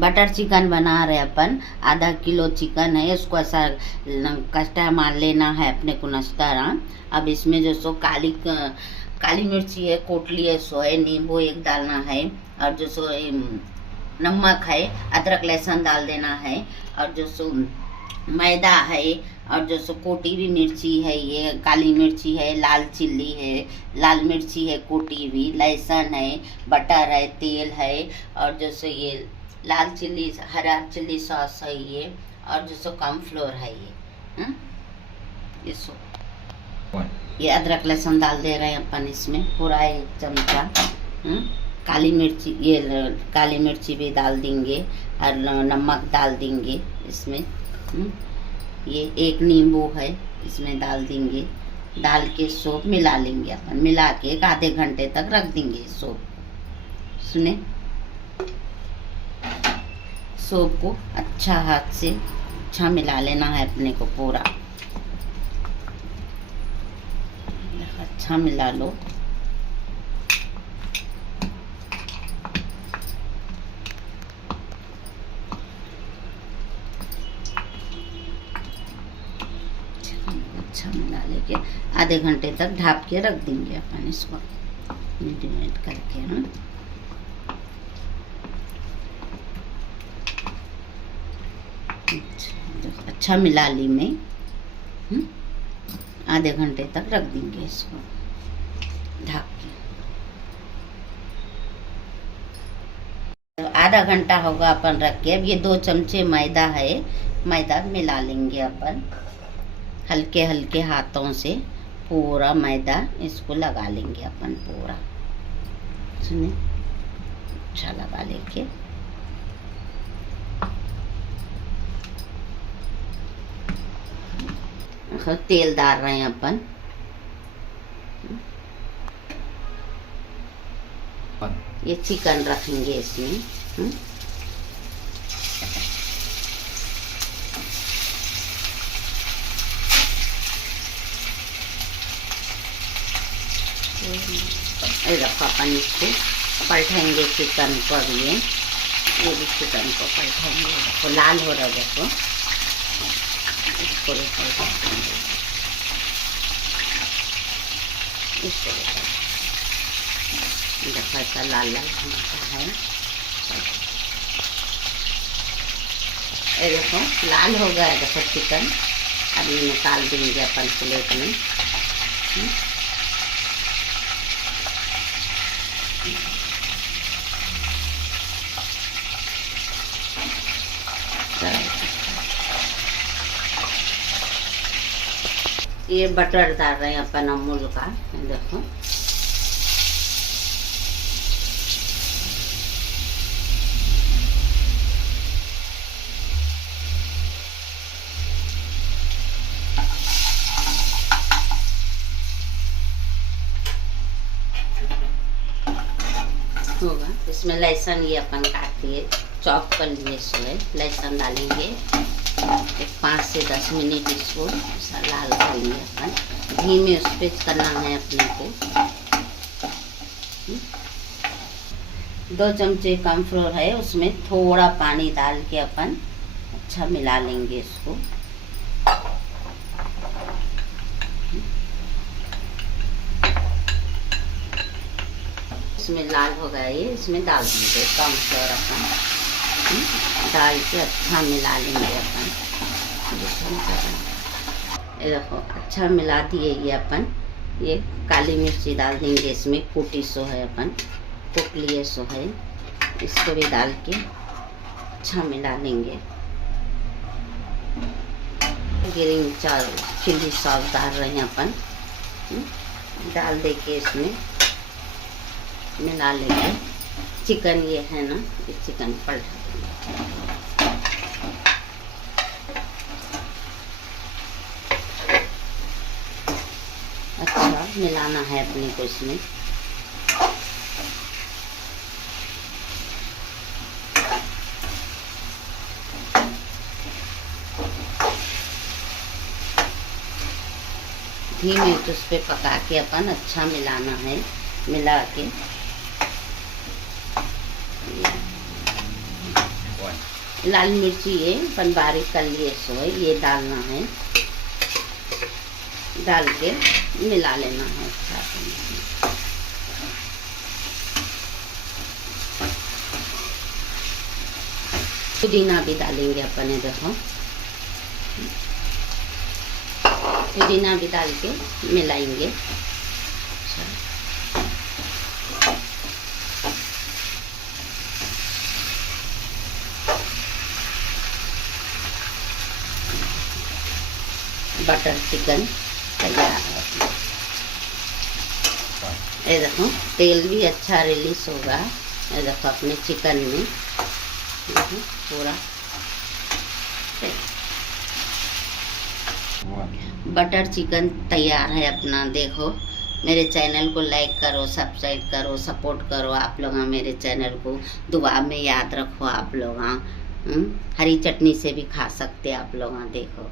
Butter chicken बना रहे अपन। आधा किलो चिकन है, उसको ऐसा कष्टा मार लेना है अपने को नश्तारा। अब इसमें जो सो काली मिर्ची है, कोटली है, सो है, नींबू एक डालना है, और जो सो नमक है, अदरक लहसुन डाल देना है, और जो सो मैदा है, और जो सो कोटी हुई मिर्ची है, ये काली मिर्ची है, लाल चिल्ली है, लाल मिर्ची है कोटी हुई, लहसुन है, बटर है, तेल है, और जो सो ये लाल चिल्ली, हरा चिल्ली सॉस है ये, और जो सो कॉर्नफ्लोर है ये। ये सो ये अदरक लहसुन डाल दे रहे हैं अपन इसमें पूरा 1 चमचा। काली मिर्ची, ये काली मिर्ची भी डाल देंगे, और नमक डाल देंगे इसमें। ये 1 नींबू है, इसमें डाल देंगे। डाल के सोप मिला लेंगे अपन, मिला के 1 आधे घंटे तक रख देंगे सोप। सुने, सोप को अच्छा हाथ से अच्छा मिला लेना है अपने को पूरा। अच्छा मिला लो। अच्छा मिला लेके आधे घंटे तक ढाप के रख देंगे अपन इसको मीडियम करके। हम अच्छा मिला ली मैं। आधे घंटे तक रख देंगे इसको ढक के। आधा घंटा होगा अपन रख के। अब ये 2 चमचे मैदा है, मैदा मिला लेंगे अपन हल्के हल्के हाथों से। पूरा मैदा इसको लगा लेंगे अपन पूरा। सुने, अच्छा लगा लेके तेल डाल रहे हैं अपन। ये चिकन रखेंगे इसमें। रखो अपन इसको पलटेंगे चिकन को। अब ये भी चिकन को पलटेंगे। देखो लाल हो रहा है, देखो इसको देखो ऐसा लाल लाल होना है। ये देखो लाल हो गया है, देखो चिकन। अभी निकाल देंगे अपन प्लेट में। ये बटर डाल रहे हैं अपन अमूल का। देखो होगा। इसमें लहसुन ये अपन काट लिए, चॉप कर लिए, इसमें लहसुन डालेंगे। 5 से 10 मिनट इसको लाल करेंगे अपन। धीमे उस पे करना है अपने को। 2 चमचे कॉर्नफ्लोर है, उसमें थोड़ा पानी डाल के अपन अच्छा मिला लेंगे इसको। इसमें लाल हो गया ये, इसमें डाल देंगे कॉर्नफ्लोर अपन। डाल के अच्छा मिला लेंगे अपन। ये देखो अच्छा मिला दिए ये अपन। ये काली मिर्ची डाल देंगे इसमें, कूटी सो है अपन, कुट लिए सो है, इसको भी डाल के अच्छा मिला लेंगे। ग्रीन चिल्ली सॉस डाल रहे हैं अपन। डाल दे के इसमें मिला लेंगे। चिकन ये है ना, ये चिकन पलटा देंगे। अच्छा मिलाना है अपने को इसमें। धीमे तो उस पे पका के अपन अच्छा मिलाना है। मिला के लाल मिर्ची है अपन बारीक कर लिए सो है, ये डालना है, डाल के मिला लेना है अच्छा से। पुदीना भी डालेंगे अपन, देखो पुदीना भी डाल के मिलाएंगे। बटर चिकन तैयार है। ये देखो तेल भी अच्छा रिलीज होगा, ये देखो अपने चिकन में पूरा बटर चिकन तैयार है अपना। देखो मेरे चैनल को लाइक करो, सब्सक्राइब करो, सपोर्ट करो आप लोग। मेरे चैनल को दुआ में याद रखो आप लोग। हरी चटनी से भी खा सकते आप लोग। देखो